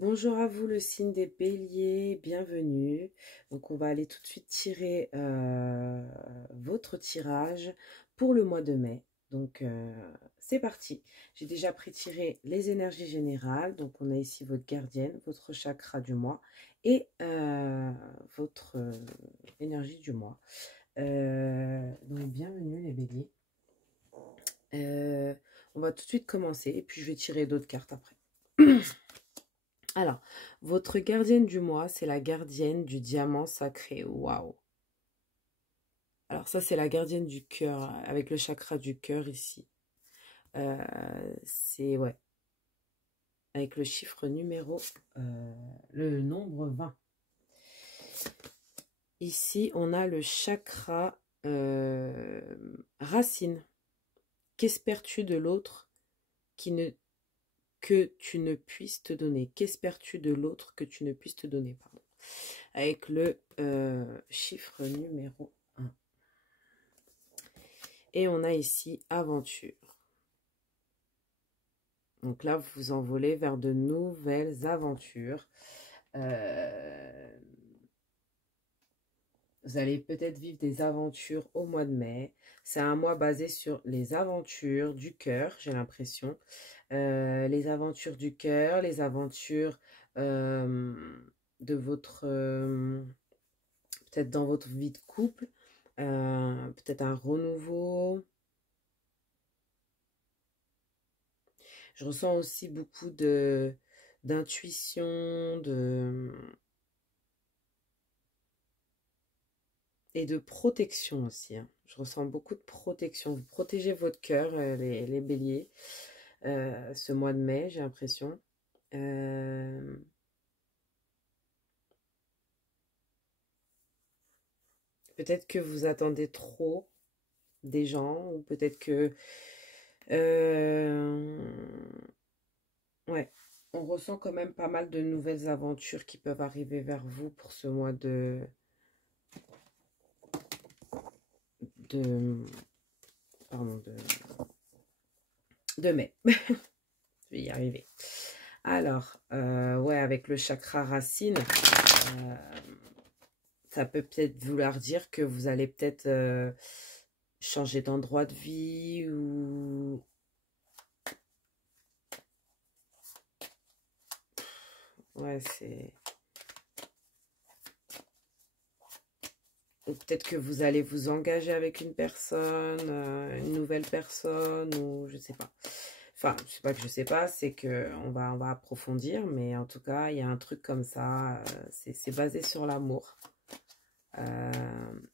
Bonjour à vous le signe des béliers, bienvenue. Donc on va aller tout de suite tirer votre tirage pour le mois de mai. Donc c'est parti. J'ai déjà pré-tiré les énergies générales. Donc on a ici votre gardienne, votre chakra du mois et votre énergie du mois. Donc bienvenue les béliers. On va tout de suite commencer et puis je vais tirer d'autres cartes après. Alors, votre gardienne du mois, c'est la gardienne du diamant sacré. Waouh! Alors ça, c'est la gardienne du cœur, avec le chakra du cœur ici. C'est, ouais, avec le chiffre numéro, le nombre 20. Ici, on a le chakra racine. Qu'espères-tu de l'autre que tu ne puisses te donner? Qu'espères-tu de l'autre que tu ne puisses te donner, pardon. Avec le chiffre numéro 1. Et on a ici aventure. Donc là, vous vous envolez vers de nouvelles aventures. Vous allez peut-être vivre des aventures au mois de mai. C'est un mois basé sur les aventures du cœur, j'ai l'impression. Les aventures du cœur, les aventures de votre... peut-être dans votre vie de couple. Peut-être un renouveau. Je ressens aussi beaucoup d'intuition, et de protection aussi. Hein. Je ressens beaucoup de protection. Vous protégez votre cœur, les béliers, ce mois de mai, j'ai l'impression. Peut-être que vous attendez trop des gens, ou peut-être que... ouais, on ressent quand même pas mal de nouvelles aventures qui peuvent arriver vers vous pour ce mois pardon, de mai. Je vais y arriver. Alors, ouais, avec le chakra racine, ça peut peut-être vouloir dire que vous allez peut-être changer d'endroit de vie ou... Ouais, c'est... Ou peut-être que vous allez vous engager avec une personne, une nouvelle personne, ou je sais pas. Enfin, je sais pas que je sais pas, c'est que on va approfondir, mais en tout cas, il y a un truc comme ça, c'est basé sur l'amour.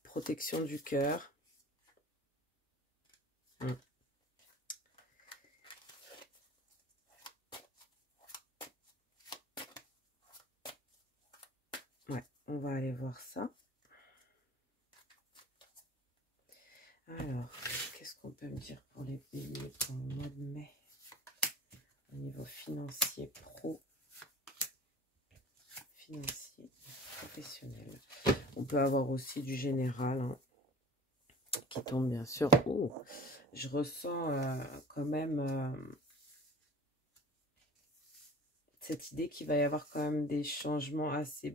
Protection du cœur. Ouais, on va aller voir ça. Alors, qu'est-ce qu'on peut me dire pour les béliers pour le mois de mai? Au niveau financier, financier, professionnel. On peut avoir aussi du général, hein, qui tombe bien sûr. Oh, je ressens quand même cette idée qu'il va y avoir quand même des changements assez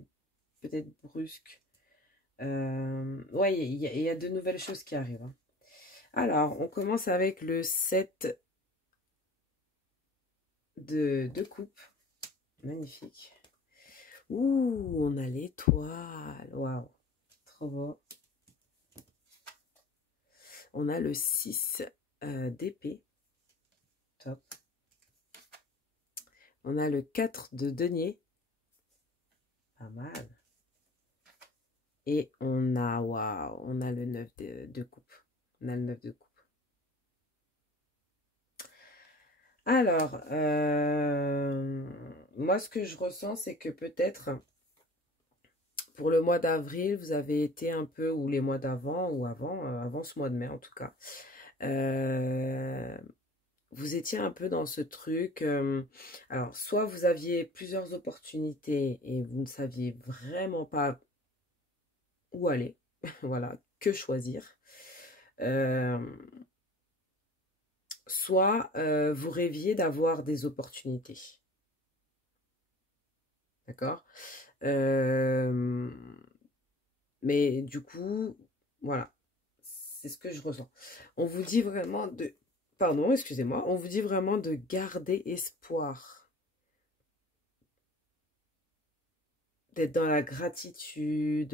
peut-être brusques. Ouais, il y a de nouvelles choses qui arrivent. Hein. Alors, on commence avec le 7 de coupe. Magnifique. Ouh, on a l'étoile. Waouh, trop beau. On a le 6 d'épée. Top. On a le 4 de denier. Pas mal. Et on a, waouh, on a le 9 de coupe. On a le 9 de coupe. Alors, moi, ce que je ressens, c'est que peut-être, pour le mois d'avril, vous avez été un peu, ou les mois d'avant, ou avant ce mois de mai en tout cas, vous étiez un peu dans ce truc. Alors, soit vous aviez plusieurs opportunités et vous ne saviez vraiment pas où aller, voilà, que choisir. Soit vous rêviez d'avoir des opportunités. d'accord? Mais du coup, voilà, c'est ce que je ressens. On vous dit vraiment de... Pardon, excusez-moi. On vous dit vraiment de garder espoir. D'être dans la gratitude,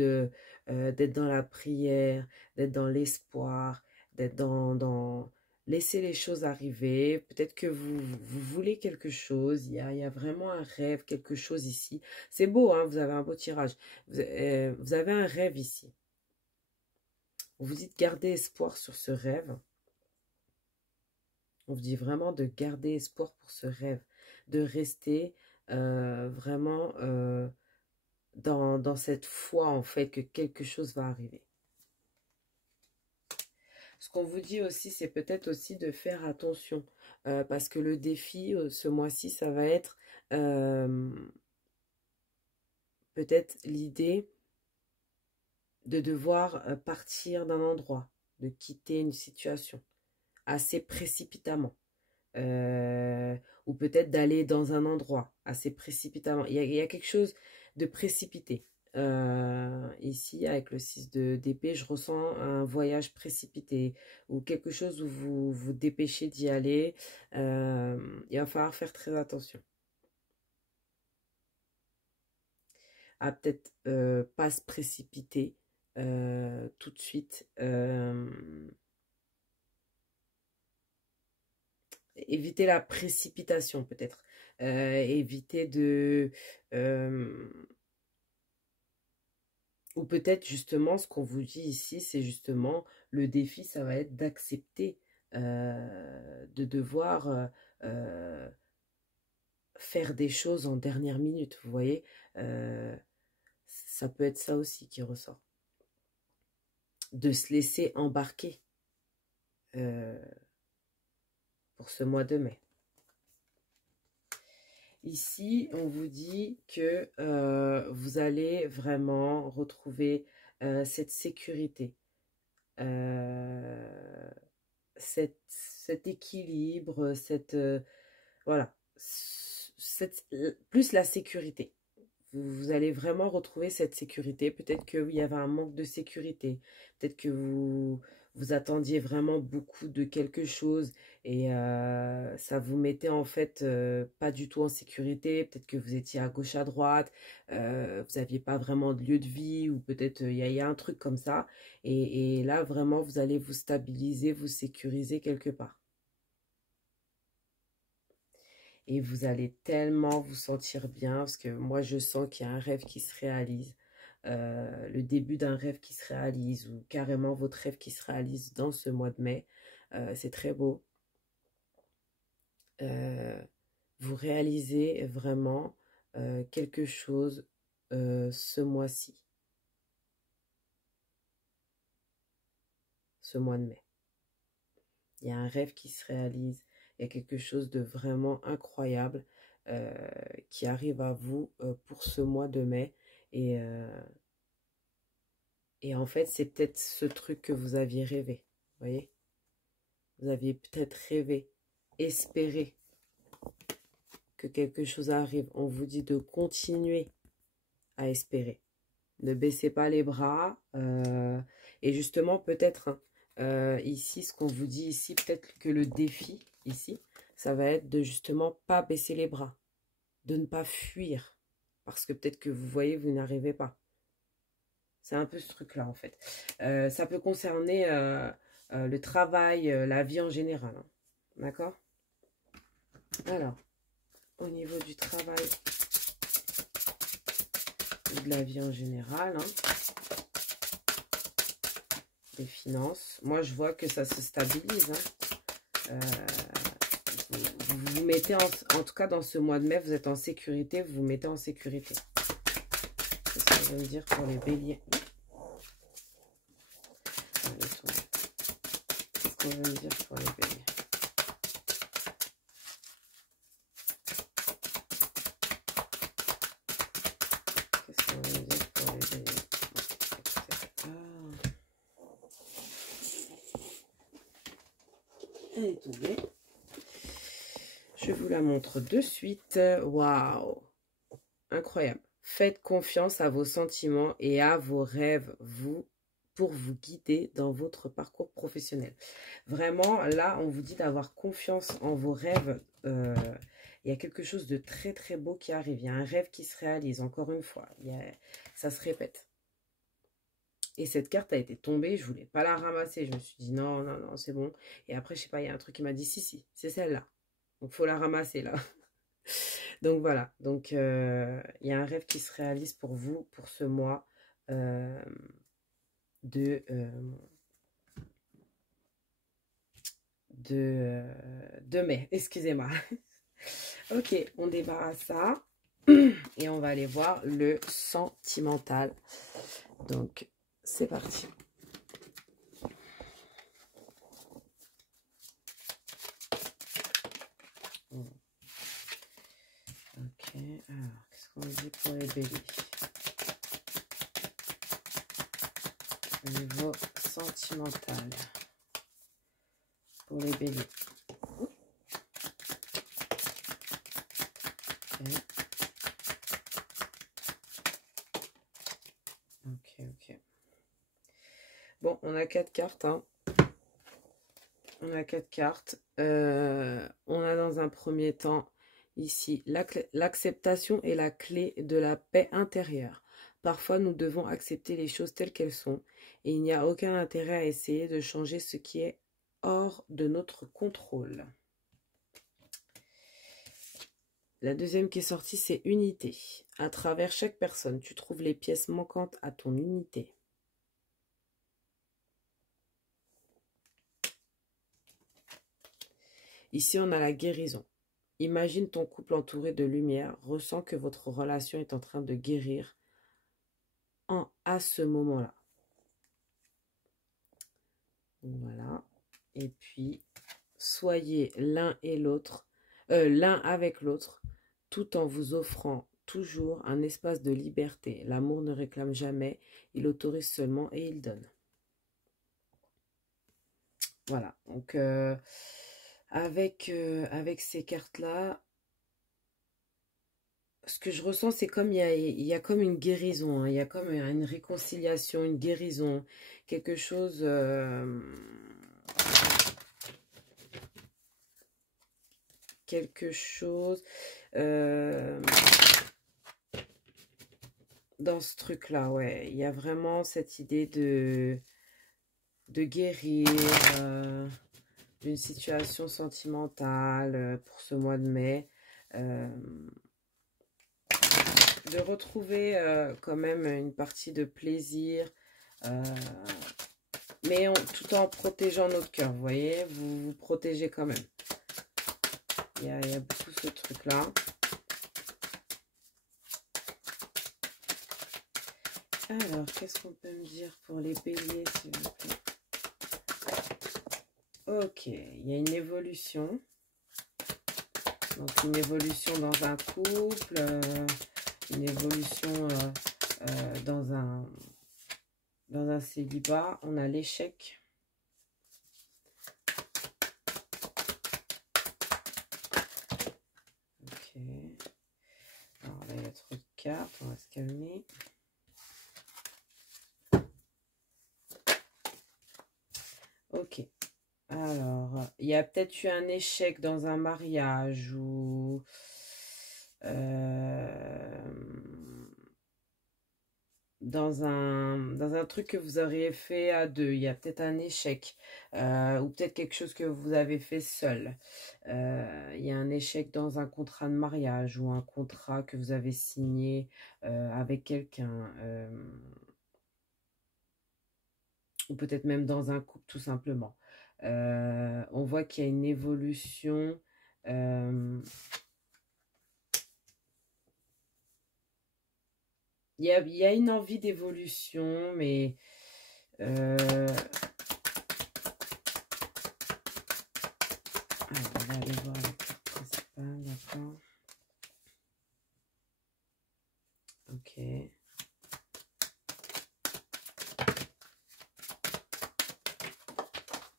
d'être dans la prière, d'être dans l'espoir, d'être dans... Laisser les choses arriver. Peut-être que vous voulez quelque chose. Il y a vraiment un rêve, quelque chose ici. C'est beau, hein, vous avez un beau tirage. Vous avez un rêve ici. On vous dit de garder espoir sur ce rêve. On vous dit vraiment de garder espoir pour ce rêve. De rester vraiment dans cette foi, en fait, que quelque chose va arriver. Ce qu'on vous dit aussi, c'est peut-être aussi de faire attention. Parce que le défi, ce mois-ci, ça va être peut-être l'idée de devoir partir d'un endroit, de quitter une situation assez précipitamment. Ou peut-être d'aller dans un endroit assez précipitamment. Il y a quelque chose de précipité. Ici, avec le 6 d'épée, je ressens un voyage précipité ou quelque chose où vous vous dépêchez d'y aller. Il va falloir faire très attention. À peut-être pas se précipiter tout de suite. Éviter la précipitation peut-être. Éviter de... ou peut-être justement ce qu'on vous dit ici, c'est justement le défi, ça va être d'accepter de devoir faire des choses en dernière minute, vous voyez. Ça peut être ça aussi qui ressort. De se laisser embarquer pour ce mois de mai. Ici, on vous dit que vous allez vraiment retrouver cette sécurité, cet équilibre, voilà, plus la sécurité. Vous allez vraiment retrouver cette sécurité. Peut-être qu'il y avait un manque de sécurité. Peut-être que vous attendiez vraiment beaucoup de quelque chose et ça vous mettait en fait pas du tout en sécurité. Peut-être que vous étiez à gauche, à droite, vous n'aviez pas vraiment de lieu de vie ou peut-être il y a un truc comme ça. Et là, vraiment, vous allez vous stabiliser, vous sécuriser quelque part. Et vous allez tellement vous sentir bien, parce que moi je sens qu'il y a un rêve qui se réalise, le début d'un rêve qui se réalise, ou carrément votre rêve qui se réalise dans ce mois de mai. C'est très beau. Vous réalisez vraiment quelque chose ce mois-ci, ce mois de mai. Il y a un rêve qui se réalise, il y a quelque chose de vraiment incroyable qui arrive à vous pour ce mois de mai. Et en fait, c'est peut-être ce truc que vous aviez rêvé, vous voyez? Vous aviez peut-être rêvé, espéré que quelque chose arrive. On vous dit de continuer à espérer. Ne baissez pas les bras. Et justement, peut-être, hein, ici, ce qu'on vous dit ici, peut-être que le défi, ici, ça va être de justement pas baisser les bras. De ne pas fuir. Parce que peut-être que vous voyez, vous n'arrivez pas. C'est un peu ce truc-là, en fait. Ça peut concerner le travail, la vie en général. Hein. D'accord? Alors, au niveau du travail ou de la vie en général, hein, des finances, moi, je vois que ça se stabilise. Hein. Vous vous mettez, en tout cas, dans ce mois de mai, vous êtes en sécurité, vous vous mettez en sécurité. Qu'est-ce qu'on veut me dire pour les béliers? Qu'est-ce qu'on veut me dire pour les béliers? Qu'est-ce qu'on veut me dire pour les béliers? Elle est tombée. Je vous la montre de suite. Waouh! incroyable. Faites confiance à vos sentiments et à vos rêves, pour vous guider dans votre parcours professionnel. Vraiment, là, on vous dit d'avoir confiance en vos rêves. Il y a quelque chose de très, très beau qui arrive. Il y a un rêve qui se réalise, encore une fois. Ça se répète. Et cette carte a été tombée, je voulais pas la ramasser. Je me suis dit non, non, non, c'est bon. Et après, je sais pas, il y a un truc qui m'a dit si, si, c'est celle-là. Donc, faut la ramasser là. Donc, voilà. Donc, il y a un rêve qui se réalise pour vous, pour ce mois de, de mai. Excusez-moi. Ok, on débarrasse ça. Et on va aller voir le sentimental. Donc, c'est parti. Ok, alors, qu'est-ce qu'on dit pour les béliers? Au niveau sentimental. Pour les béliers. Ok, ok. Bon, on a 4 cartes, hein. On a 4 cartes. On a dans un premier temps, ici, l'acceptation est la clé de la paix intérieure. Parfois, nous devons accepter les choses telles qu'elles sont et il n'y a aucun intérêt à essayer de changer ce qui est hors de notre contrôle. La deuxième qui est sortie, c'est unité. À travers chaque personne, tu trouves les pièces manquantes à ton unité. Ici, on a la guérison. Imagine ton couple entouré de lumière, ressens que votre relation est en train de guérir à ce moment-là. Voilà. Et puis, soyez l'un et l'autre, l'un avec l'autre, tout en vous offrant toujours un espace de liberté. L'amour ne réclame jamais, il autorise seulement et il donne. Voilà. Donc, avec ces cartes-là, ce que je ressens, c'est comme il y a comme une guérison, hein. Il y a comme une réconciliation, une guérison, quelque chose dans ce truc-là, ouais. Il y a vraiment cette idée de guérir d'une situation sentimentale pour ce mois de mai. De retrouver quand même une partie de plaisir, mais tout en protégeant notre cœur, vous voyez, vous vous protégez quand même. Il y a beaucoup ce truc-là. Alors, qu'est-ce qu'on peut me dire pour les béliers, s'il vous plaît? Ok, il y a une évolution. Donc, une évolution dans un couple, une évolution dans un célibat. On a l'échec. Ok. Alors là, il y a trop de cartes. On va se calmer. Ok. Alors, il y a peut-être eu un échec dans un mariage ou dans un truc que vous auriez fait à deux. Il y a peut-être un échec ou peut-être quelque chose que vous avez fait seul. Il y a un échec dans un contrat de mariage ou un contrat que vous avez signé avec quelqu'un. Ou peut-être même dans un couple tout simplement. On voit qu'il y a une évolution. Il y a une envie d'évolution, mais alors, on va aller voir la carte principale, d'accord. Ok.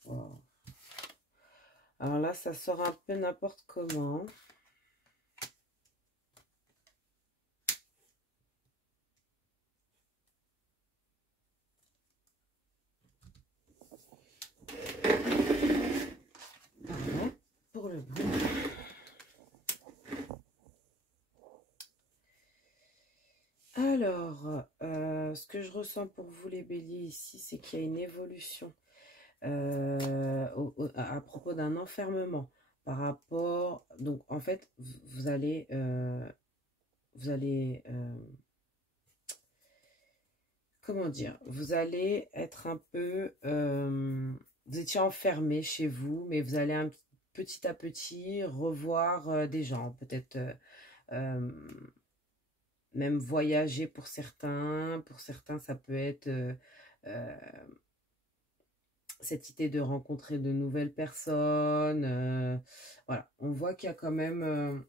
Wow. Alors là, ça sort un peu n'importe comment. pour le bleu. Alors, ce que je ressens pour vous les béliers ici, c'est qu'il y a une évolution à propos d'un enfermement par rapport... Donc, en fait, vous allez... comment dire? Vous allez être un peu... vous étiez enfermé chez vous, mais vous allez petit à petit revoir des gens, peut-être... même voyager pour certains. Pour certains, ça peut être euh, cette idée de rencontrer de nouvelles personnes. Voilà, on voit qu'il y a quand même...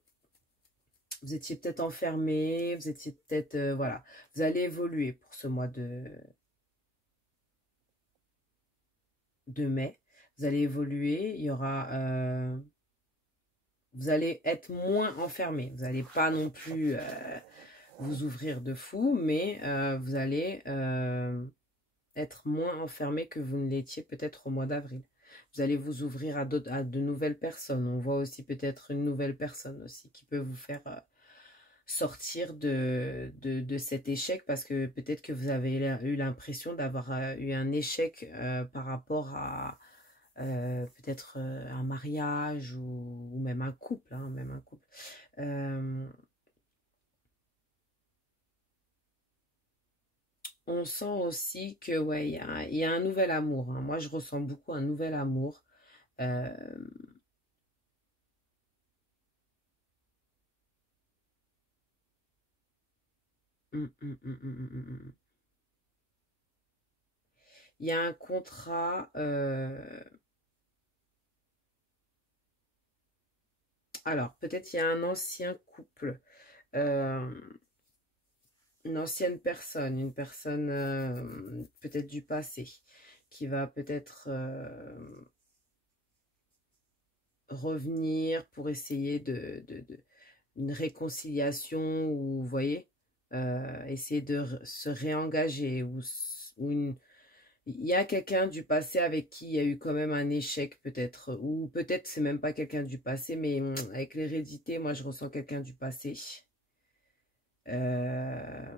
vous étiez peut-être enfermé, vous étiez peut-être... voilà, vous allez évoluer pour ce mois de mai. Vous allez évoluer, il y aura... vous allez être moins enfermé. Vous n'allez pas non plus... vous ouvrir de fou, mais vous allez être moins enfermé que vous ne l'étiez peut-être au mois d'avril. Vous allez vous ouvrir à de nouvelles personnes. On voit aussi peut-être une nouvelle personne aussi qui peut vous faire sortir de cet échec, parce que peut-être que vous avez eu l'impression d'avoir eu un échec par rapport à peut-être un mariage ou même un couple, hein, même un couple. On sent aussi que ouais, il y a un nouvel amour, hein. Moi, je ressens beaucoup un nouvel amour. Euh, Il y a un contrat. Alors, peut-être il y a un ancien couple, euh, une ancienne personne, une personne peut-être du passé, qui va peut-être revenir pour essayer une réconciliation, ou vous voyez, essayer de se réengager, il y a quelqu'un du passé avec qui il y a eu quand même un échec peut-être, ou peut-être c'est même pas quelqu'un du passé, mais avec l'hérédité, moi je ressens quelqu'un du passé euh,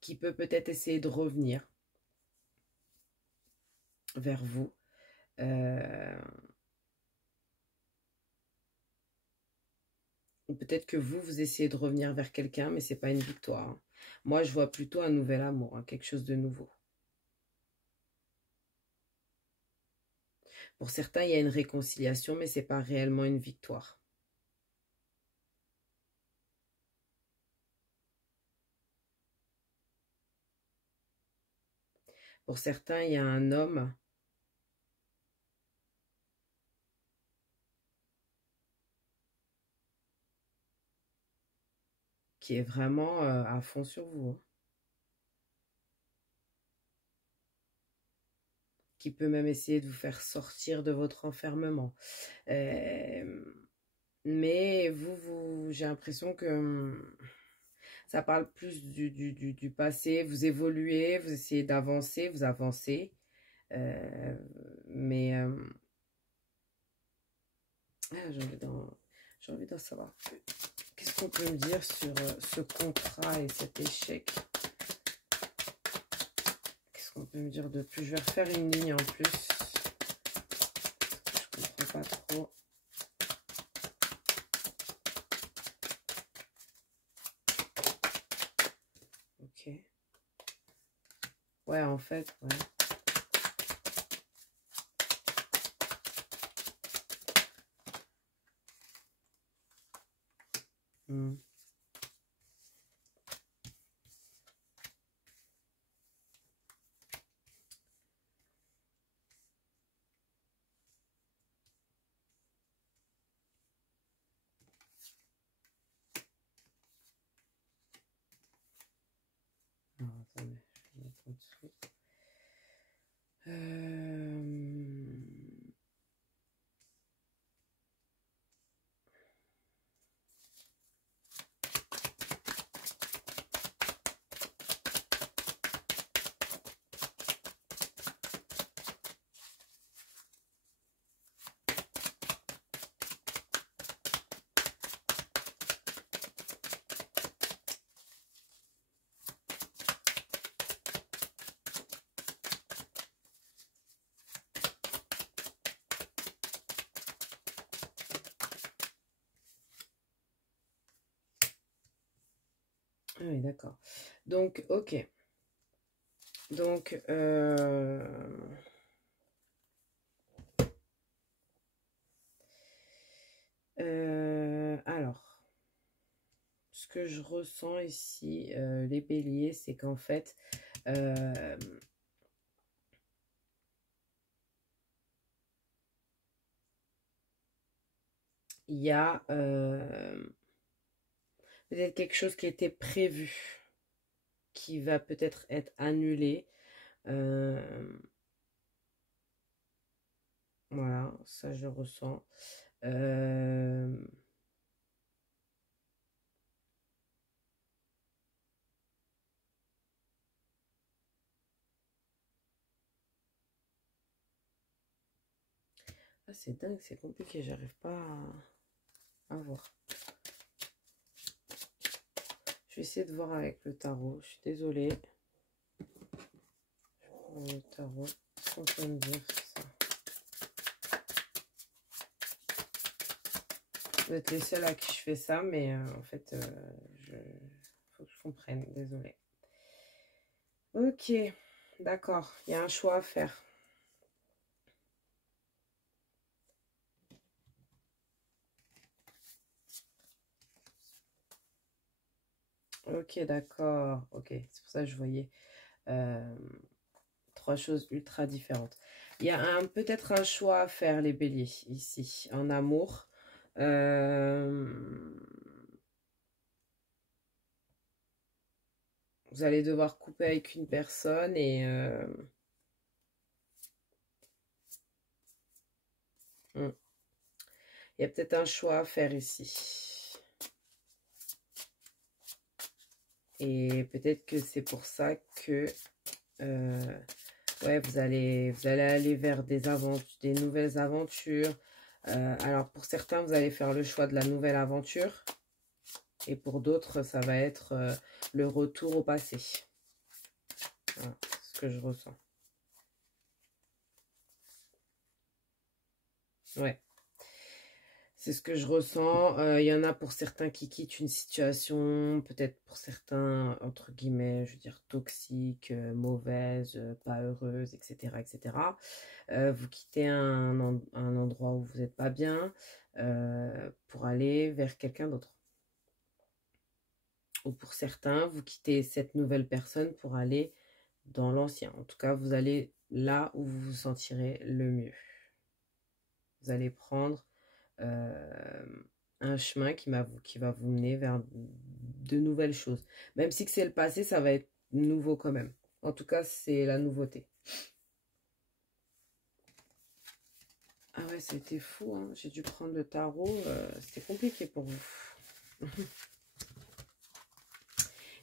qui peut peut-être essayer de revenir vers vous. Euh, ou peut-être que vous essayez de revenir vers quelqu'un, mais c'est pas une victoire, hein. Moi, je vois plutôt un nouvel amour, hein, quelque chose de nouveau. Pour certains, il y a une réconciliation, mais c'est pas réellement une victoire. Pour certains, il y a un homme qui est vraiment à fond sur vous, hein, qui peut même essayer de vous faire sortir de votre enfermement. Euh, mais j'ai l'impression que ça parle plus du passé. Vous évoluez, vous essayez d'avancer, vous avancez. Euh, mais j'ai envie d'en savoir plus. Qu'est-ce qu'on peut me dire sur ce contrat et cet échec? Qu'est-ce qu'on peut me dire de plus? Je vais refaire une ligne en plus. Je comprends pas trop. Ok. Ouais, en fait, ouais. Hmm. Alors, attendez, je vais mettre en dessous. Ah oui, d'accord. Donc, ok. Donc, alors, ce que je ressens ici, les béliers, c'est qu'en fait, euh, il y a peut-être quelque chose qui était prévu, qui va peut-être être annulé. Euh, voilà, ça je ressens. Euh, Ah, c'est dingue, c'est compliqué, j'arrive pas à voir. Je vais essayer de voir avec le tarot, je suis désolée. Le tarot, qu'est-ce qu'on peut me dire sur ça? Vous êtes les seuls à qui je fais ça, mais en fait, faut que je comprenne, désolée. Ok, d'accord, il y a un choix à faire. Ok, d'accord, ok, c'est pour ça que je voyais trois choses ultra différentes. Il y a peut-être un choix à faire, les béliers, ici, en amour. Vous allez devoir couper avec une personne et il y a peut-être un choix à faire ici. Et peut-être que c'est pour ça que ouais, vous allez aller vers des nouvelles aventures. Alors pour certains, vous allez faire le choix de la nouvelle aventure. Et pour d'autres, ça va être le retour au passé. Voilà, c'est ce que je ressens. Ouais. C'est ce que je ressens. Il y en a pour certains qui quittent une situation, peut-être pour certains, entre guillemets, je veux dire, toxique, mauvaise, pas heureuse, etc. etc. Vous quittez un endroit où vous n'êtes pas bien pour aller vers quelqu'un d'autre. Ou pour certains, vous quittez cette nouvelle personne pour aller dans l'ancien. En tout cas, vous allez là où vous vous sentirez le mieux. Vous allez prendre un chemin qui va vous mener vers de nouvelles choses. Même si c'est le passé, ça va être nouveau quand même. En tout cas, c'est la nouveauté. Ah ouais, c'était fou, hein. J'ai dû prendre le tarot. C'était compliqué pour vous.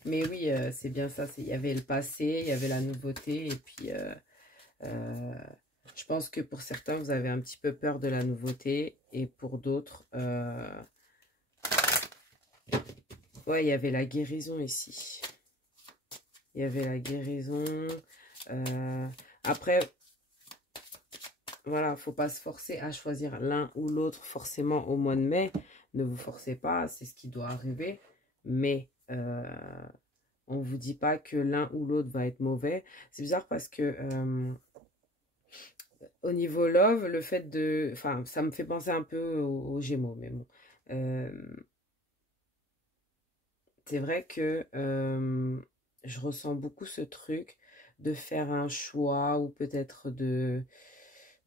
Mais oui, c'est bien ça. Il y avait le passé, il y avait la nouveauté. Et puis, je pense que pour certains, vous avez un petit peu peur de la nouveauté. Et pour d'autres, ouais, il y avait la guérison ici. Il y avait la guérison. Après, voilà, faut pas se forcer à choisir l'un ou l'autre forcément au mois de mai. Ne vous forcez pas, c'est ce qui doit arriver. Mais on ne vous dit pas que l'un ou l'autre va être mauvais. C'est bizarre parce que au niveau love, le fait de... Enfin, ça me fait penser un peu aux Gémeaux, mais bon. Euh, c'est vrai que je ressens beaucoup ce truc de faire un choix ou peut-être de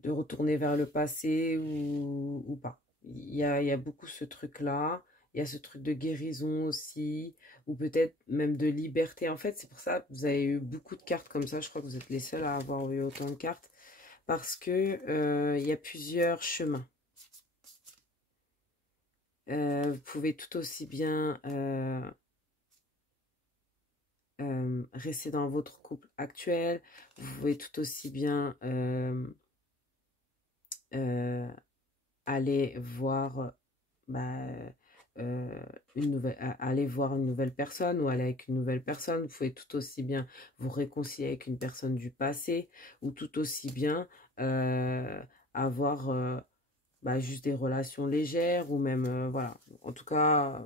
retourner vers le passé ou pas. Il y a beaucoup ce truc-là. Il y a ce truc de guérison aussi, ou peut-être même de liberté. En fait, c'est pour ça que vous avez eu beaucoup de cartes comme ça. Je crois que vous êtes les seuls à avoir eu autant de cartes. Parce que il y a plusieurs chemins. Vous pouvez tout aussi bien rester dans votre couple actuel. Vous pouvez tout aussi bien aller voir bah, aller voir une nouvelle personne ou aller avec une nouvelle personne. Vous pouvez tout aussi bien vous réconcilier avec une personne du passé ou tout aussi bien avoir juste des relations légères ou même voilà. En tout cas,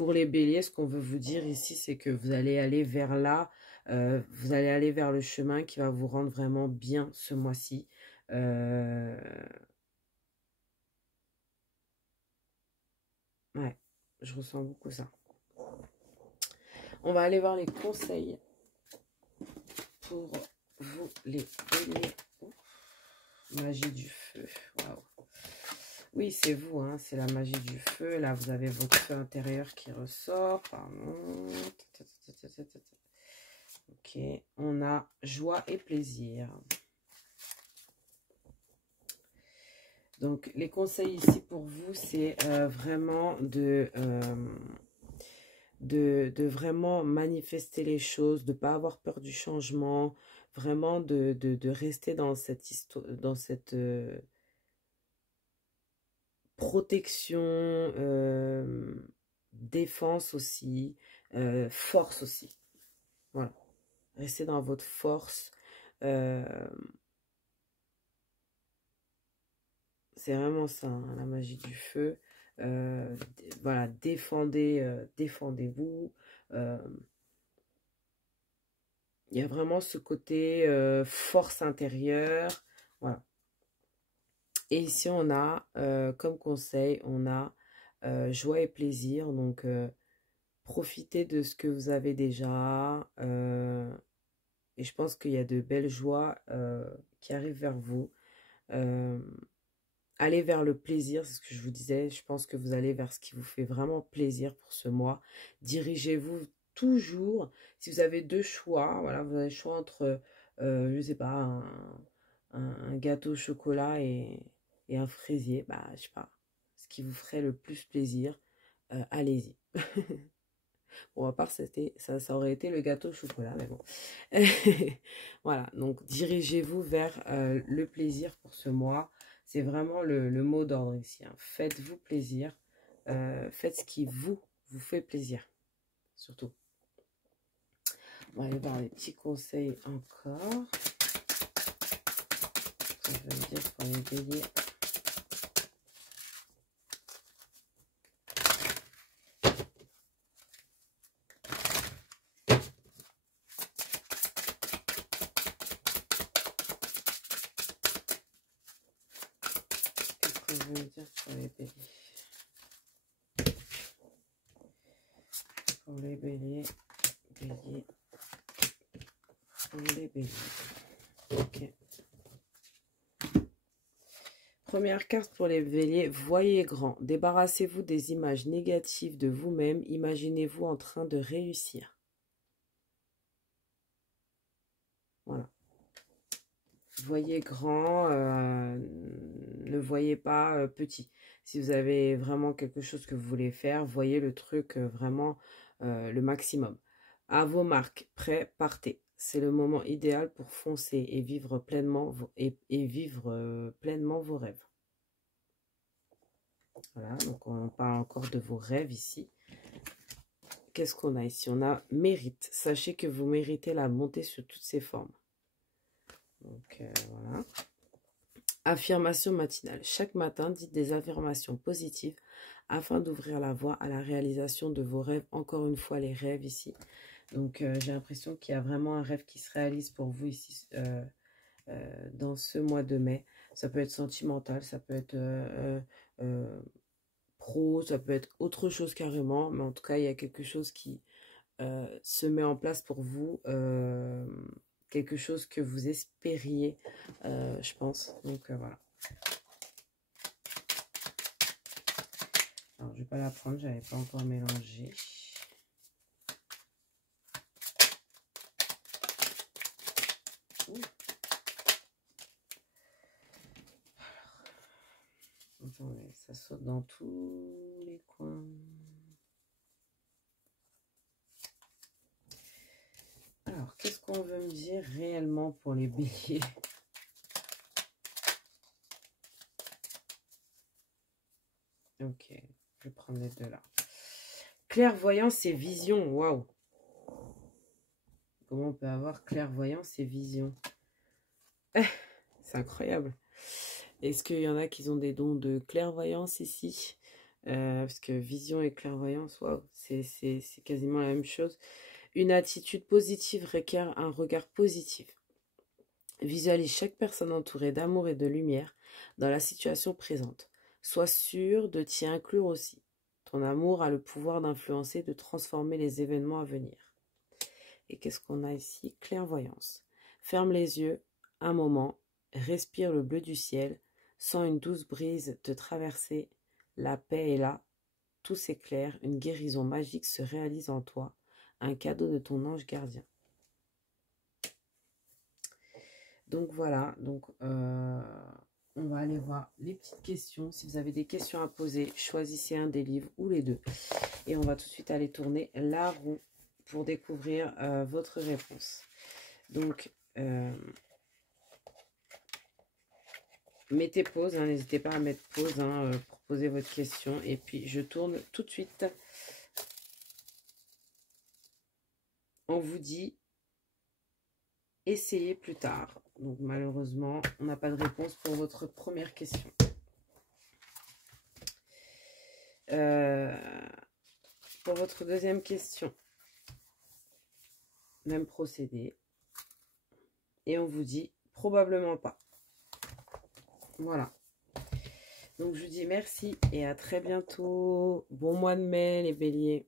pour les béliers, ce qu'on veut vous dire ici, c'est que vous allez aller vers là, vous allez aller vers le chemin qui va vous rendre vraiment bien ce mois-ci. Ouais, je ressens beaucoup ça. On va aller voir les conseils pour vous, les béliers. Magie du feu. Waouh. Oui, c'est vous, hein, c'est la magie du feu. Là, vous avez votre feu intérieur qui ressort. Pardon. Ok, on a joie et plaisir. Donc, les conseils ici pour vous, c'est vraiment de vraiment manifester les choses, de ne pas avoir peur du changement, vraiment de rester dans cette histoire, dans cette protection, défense aussi, force aussi. Voilà. Restez dans votre force. C'est vraiment ça, hein, la magie du feu. Voilà, défendez-vous. Il y a vraiment ce côté force intérieure. Voilà. Et ici, on a, comme conseil, on a joie et plaisir. Donc, profitez de ce que vous avez déjà. Et je pense qu'il y a de belles joies qui arrivent vers vous. Allez vers le plaisir, c'est ce que je vous disais. Je pense que vous allez vers ce qui vous fait vraiment plaisir pour ce mois. Dirigez-vous toujours. Si vous avez deux choix, voilà, vous avez le choix entre, je ne sais pas, un gâteau au chocolat et un fraisier. Bah, je sais pas, ce qui vous ferait le plus plaisir, allez-y. Bon, à part, ça aurait été le gâteau au chocolat, mais bon. Voilà, donc dirigez-vous vers le plaisir pour ce mois. C'est vraiment le mot d'ordre ici, hein. Faites-vous plaisir. Faites ce qui vous fait plaisir, surtout. On va aller voir les petits conseils encore. Je vais me dire pour les béliers. Qu'est-ce qu'on veut dire pour les béliers? Pour les béliers, pour les béliers. Ok. Première carte pour les béliers, voyez grand. Débarrassez-vous des images négatives de vous-même. Imaginez-vous en train de réussir. Voilà. Voyez grand, ne voyez pas petit. Si vous avez vraiment quelque chose que vous voulez faire, voyez le truc vraiment le maximum. À vos marques, prêts, partez. C'est le moment idéal pour foncer et vivre pleinement, pleinement vos rêves. Voilà, donc on parle encore de vos rêves ici. Qu'est-ce qu'on a ici? On a mérite. Sachez que vous méritez la montée sous toutes ses formes. Donc voilà. Affirmation matinale. Chaque matin, dites des affirmations positives afin d'ouvrir la voie à la réalisation de vos rêves. Encore une fois, les rêves ici. Donc j'ai l'impression qu'il y a vraiment un rêve qui se réalise pour vous ici dans ce mois de mai. Ça peut être sentimental, ça peut être pro, ça peut être autre chose carrément, mais en tout cas, il y a quelque chose qui se met en place pour vous, quelque chose que vous espériez, je pense. Donc, voilà. Alors, je vais pas la prendre, j'avais pas encore mélangé. Attendez, ça saute dans tous les coins. Alors, qu'est-ce qu'on veut me dire réellement pour les béliers? Ok, je vais prendre les deux là. Clairvoyance et vision, waouh! Comment on peut avoir clairvoyance et vision? C'est incroyable. Est-ce qu'il y en a qui ont des dons de clairvoyance ici? parce que vision et clairvoyance, waouh, c'est quasiment la même chose. Une attitude positive requiert un regard positif. Visualise chaque personne entourée d'amour et de lumière dans la situation présente. Sois sûr de t'y inclure aussi. Ton amour a le pouvoir d'influencer, de transformer les événements à venir. Et qu'est-ce qu'on a ici? Clairvoyance. Ferme les yeux un moment, respire le bleu du ciel, sens une douce brise te traverser. La paix est là, tout s'éclaire, une guérison magique se réalise en toi, un cadeau de ton ange gardien. Donc voilà, donc on va aller voir les petites questions. Si vous avez des questions à poser, choisissez un des livres ou les deux. Et on va tout de suite aller tourner la roue pour découvrir votre réponse. Donc, mettez pause, hein, n'hésitez pas à mettre pause pour poser votre question. Et puis, je tourne tout de suite. On vous dit, essayez plus tard. Donc, malheureusement, on n'a pas de réponse pour votre première question. Pour votre deuxième question, même procédé. Et on vous dit, probablement pas. Voilà. Donc, je vous dis merci et à très bientôt. Bon mois de mai, les béliers.